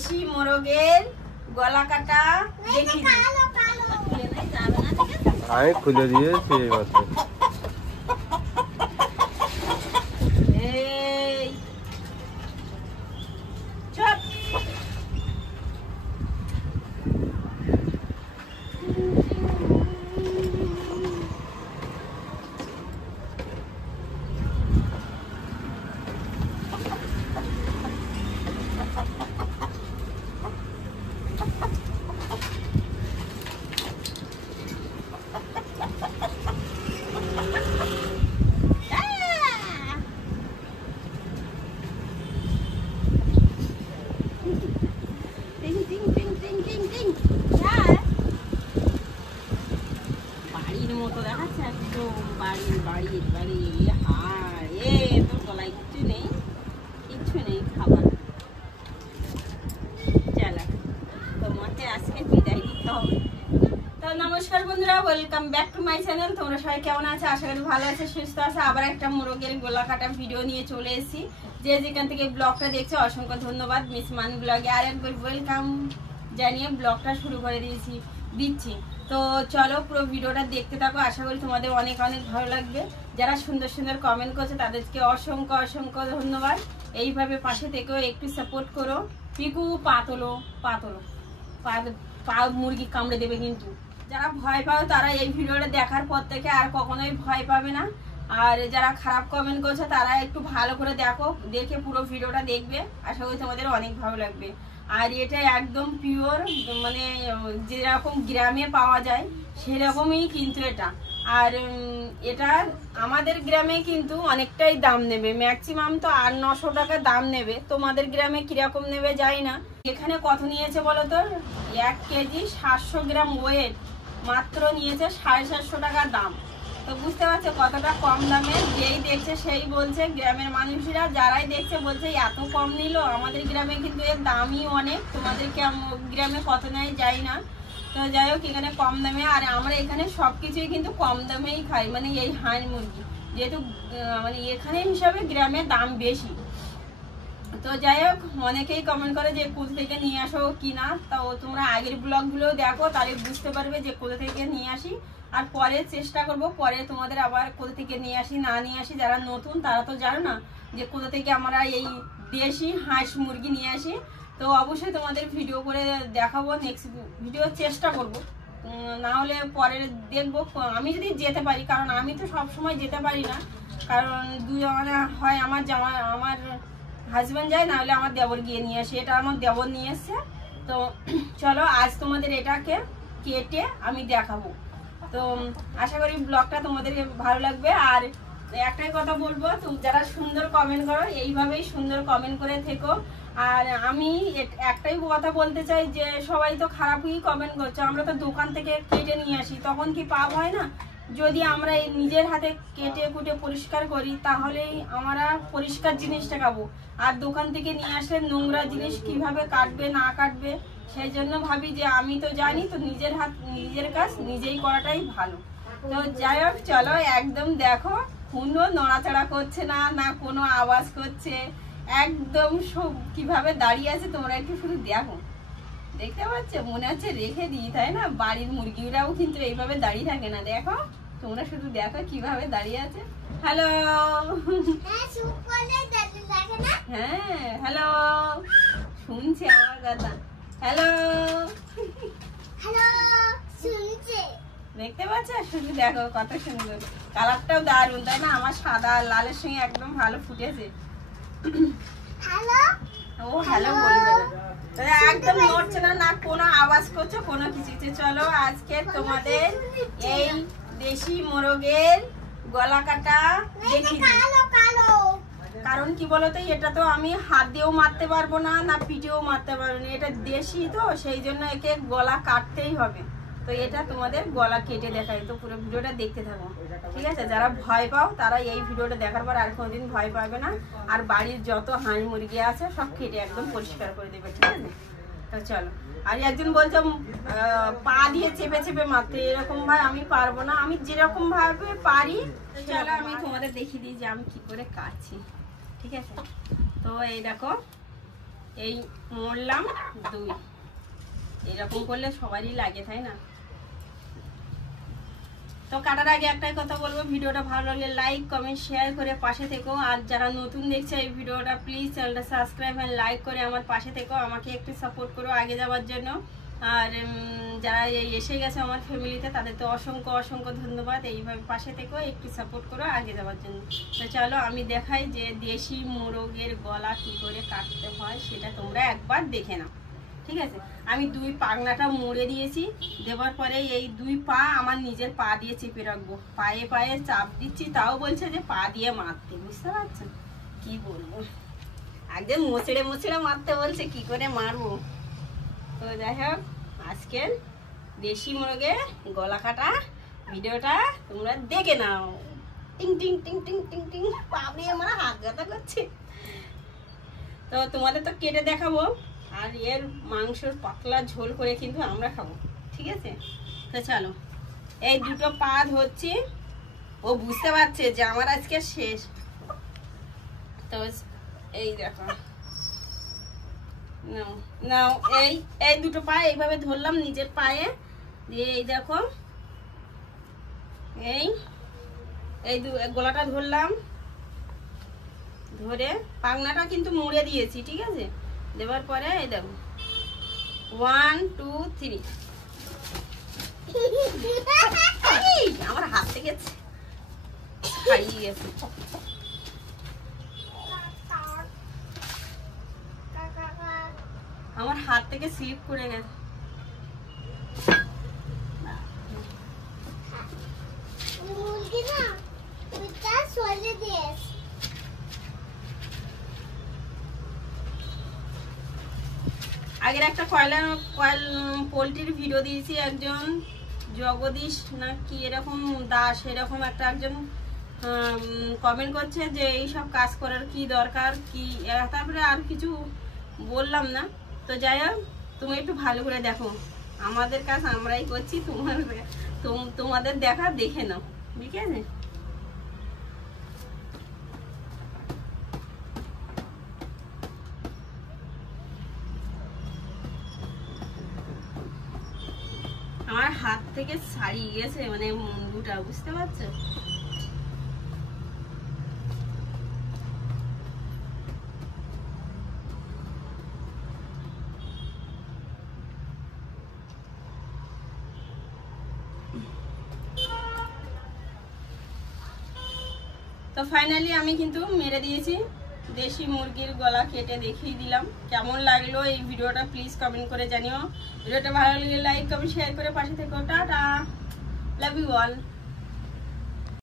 দেশি মোরগের গলা কাটা দেখি আমি খুলে দিয়েছি এইমাত্র। বাড়ির মতো দেখাচ্ছে একদম বাড়ির হাড় তোর গলায় কিচ্ছু নেই খাবার। চলো তোমাকে আজকে বিদায় দিতে হবে। তো নমস্কার বন্ধুরা, welcome back to my channel. তোমরা সবাই কেমন আছে? আশা করি ভালো আছে, সুস্থ আছে। আবার একটা মোরগের গলা কাটা ভিডিও নিয়ে চলে এসেছি। যে যেখান থেকে ব্লগটা দেখছে অসংখ্য ধন্যবাদ। মিস মান ব্লগে আর একবার ওয়েলকাম জানিয়ে ব্লগটা শুরু করে দিচ্ছি। তো চলো পুরো ভিডিওটা দেখতে থাকো, আশা করি তোমাদের অনেক অনেক ভালো লাগবে। যারা সুন্দর সুন্দর কমেন্ট করছে তাদেরকে অসংখ্য ধন্যবাদ। এইভাবে পাশে থেকেও একটু সাপোর্ট করো। পিকু পাতলো মুরগি কামড়ে দেবে কিন্তু। যারা ভয় পাও তারা এই ভিডিওটা দেখার পর থেকে আর কখনোই ভয় পাবে না। আর যারা খারাপ কমেন্ট করছে তারা একটু ভালো করে দেখে পুরো ভিডিওটা দেখবে, আশা করি তোমাদের অনেক ভালো লাগবে। আর এটা একদম পিওর, মানে যেরকম গ্রামে পাওয়া যায় সেরকমই কিন্তু এটা। আর এটা আমাদের গ্রামে কিন্তু অনেকটাই দাম নেবে, ম্যাক্সিমাম তো 800-900 টাকা দাম নেবে। তোমাদের গ্রামে কিরকম নেবে জানি না। এখানে কত নিয়েছে বলো তো? 1 কেজি 700 গ্রাম ওয়েট মাত্র নিয়েছে 750 টাকা দাম। তো বুঝতে পারছো কতটা কম দামে। যেই দেখছে সেই বলছে, গ্রামের মানুষরা যারাই দেখছে বলছে এত কম নিল। আমাদের গ্রামে কিন্তু এর দামই অনেক, তোমাদের গ্রামে কত নেয় যাই না। তো যাই হোক, এখানে কম দামে। আর আমরা এখানে সবকিছুই কিন্তু কম দামেই খাই, মানে এই হাঁস মুরগি যেহেতু মানে এখানে হিসাবে গ্রামে দাম বেশি। তো যাই হোক, অনেকেই কমেন্ট করে যে কোথা থেকে নিয়ে আসো কিনা। তো তোমরা আগের ব্লগগুলো দেখো, তাহলে বুঝতে পারবে যে কোথা থেকে নিয়ে আসি। আর পরে চেষ্টা করব পরে তোমাদের আবার কোথা থেকে নিয়ে আসি না নিয়ে আসি। যারা নতুন তারা তো জানো না যে কোথা থেকে আমরা এই দেশি হাঁস মুরগি নিয়ে আসি। তো অবশ্যই তোমাদের ভিডিও করে দেখাবো, নেক্সট ভিডিও চেষ্টা করব। না হলে পরে দেখবো আমি যদি যেতে পারি, কারণ আমি তো সব সময় যেতে পারি না। কারণ হয় আমার হাজব্যান্ড যায়, না হলে আমার দেবর গিয়ে নিয়ে আসে। এটা আমার দেবর নিয়ে এসছে। তো চলো আজ তোমাদের এটাকে কেটে আমি দেখাবো। তো আশা করি ব্লগটা তোমাদের ভালো লাগবে। আর একটাই কথা বলবো, যারা সুন্দর কমেন্ট করো এইভাবেই সুন্দর কমেন্ট করে থেকো। আর আমি একটাই কথা বলতে চাই যে সবাই তো খারাপই কমেন্ট করছো। আমরা তো দোকান থেকে কেটে নিয়ে আসি, তখন কি পাপ হয় না? যদি আমরা এই নিজের হাতে কেটে কুটে পরিষ্কার করি তাহলেই আমরা পরিষ্কার জিনিসটা খাবো। আর দোকান থেকে নিয়ে আসলে নোংরা জিনিস কিভাবে কাটবে না কাটবে, সেই জন্য ভাবি যে আমি তো জানি, তো নিজের কাজ নিজেই করাটাই ভালো। তো যাই হোক চলো, একদম দেখো কোনো নড়াচড়া করছে না কোনো আওয়াজ করছে, একদম সব কিভাবে দাঁড়িয়ে আছে তোমরা একটু শুধু দেখো। দেখতে পাচ্ছ? মনে হচ্ছে রেখে দিই, তাই না? বাড়ির মুরগিরাও কিন্তু এইভাবে দাঁড়িয়ে থাকে না। দেখো তোমরা শুধু দেখো কিভাবে দাঁড়িয়ে আছে। হ্যালো, হ্যাঁ হ্যালো, শুনছে আমার কথা? হ্যালো, দেখতে পাচ্ছ? শুধু দেখো কত সুন্দর, কালারটাও দারুণ, তাই না? আমার সাদা আর লালের সঙ্গে একদম ভালো ফুটেছে। ও হ্যালো বলবে না, একদম নড়ছে না কোনো আওয়াজ করছো কোনো কিছু। চলো আজকে তোমাদের এই দেশি মোরগের গলা কাটা দেখি। কারণ কি বলতো, এটা তো আমি হাত দিয়েও মারতে পারবো না পিঠেও মারতে পারবো না। এটা দেশি তো সেই জন্য একে গলা কাটতেই হবে। তো এটা তোমাদের গলা কেটে দেখাই। তো পুরো ভিডিওটা দেখতে থাকো, ঠিক আছে? যারা ভয় পাও তারা এই ভিডিওটা দেখার পর আর কোনোদিন ভয় পাবে না। আর বাড়ির যত হাঁস মুরগি আছে সব কেটে একদম পরিষ্কার করে দেবে, ঠিক আছে? তো চলো। আর একজন বলছে পা দিয়ে চেপে চেপে মারতে, এরকম ভাবে আমি পারবো না। আমি যেরকম ভাবে পারি চলো আমি তোমাদের দেখিয়ে দিই যে আমি কি করে কাটছি, ঠিক আছে? তো এই দেখো এই মোড়লাম 2। এরকম করলে সবারই লাগে, তাই না? তো কাটার আগে একটাই কথা বলবো, ভিডিওটা ভালো লাগলে লাইক কমেন্ট শেয়ার করে পাশে থেকো। আর যারা নতুন দেখছে এই ভিডিওটা, প্লিজ চ্যানেলটা সাবস্ক্রাইব আর লাইক করে আমার পাশে থেকো, আমাকে একটু সাপোর্ট করো আগে যাওয়ার জন্য। আর যারা এই এসে গেছে আমার ফ্যামিলিতে, তাদের তো অসংখ্য অসংখ্য ধন্যবাদ। এইভাবে পাশে থেকো, একটু সাপোর্ট করো আগে যাওয়ার জন্য। তো চলো আমি দেখাই যে দেশি মোরগের গলা কী করে কাটতে হয়, সেটা তোমরা একবার দেখে নাও, ঠিক আছে? আমি 2 পাগনাটা মুড়ে দিয়েছি, দেওয়ার পরে এই 2 পা আমার নিজের পা দিয়ে চেপে রাখবো। পায়ে পায়ে চাপ দিচ্ছি, তাও বলছে যে পা দিয়ে মারতে, বুঝতে পারছেন? কি বলবো, একদম মোচড়ে মোচড়ে মারতে বলছে, কি করে মারবো। তো যাই হোক, আজকের দেশি মুরগের গলা কাটা ভিডিওটা তোমরা দেখে নাও। টিং টিং টিং টিং টিং টিং, বাবরে আমার হাত ব্যথা করছে। তো তোমাদের তো কেটে দেখাবো, আর এর মাংসর পাতলা ঝোল করে কিন্তু আমরা খাবো, ঠিক আছে? তো চলো, এই 2টো পা হচ্ছে, ও বুঝতে পারছে যে আমার আজকে শেষ। তো এই দেখো, নাও নাও, এই 2টো পা এইভাবে ধরলাম নিজের পায়ে দিয়ে, এই দেখো এই গলাটা ধরলাম, ধরে পাগনাটা কিন্তু মুড়ে দিয়েছি, ঠিক আছে? দেওয়ার পরে এই দেখো 1 2 3, আমার হাত থেকে ছাড়িয়ে গেছে। আমার হাত থেকে স্লিপ করে গেছে। আগের একটা কয়েল পোলট্রির ভিডিও দিয়েছি, একজন জগদীশ না কি এরকম দাস, এরকম একজন কমেন্ট করছে যে এইসব কাজ করার কি দরকার, কি তারপরে আর কিছু বললাম না। তো যাই হোক, তুমি একটু ভালো করে দেখো, আমাদের কাজ আমরাই করছি, তোমাদের দেখা দেখে নাও, ঠিক আছে? আমার হাত থেকে ছাড়িয়ে গেছে, মানে মুন্ডুটা, বুঝতে পারছো? তো ফাইনালি আমি কিন্তু মেরে দিয়েছি, দেশি মুরগির গলা কেটে দেখিয়ে দিলাম। কেমন লাগলো এই ভিডিওটা প্লিজ কমেন্ট করে জানিও। ভিডিওটা ভালো লাগলে লাইক কমেন্ট শেয়ার করে পাশে থেকো। Tata, love you all.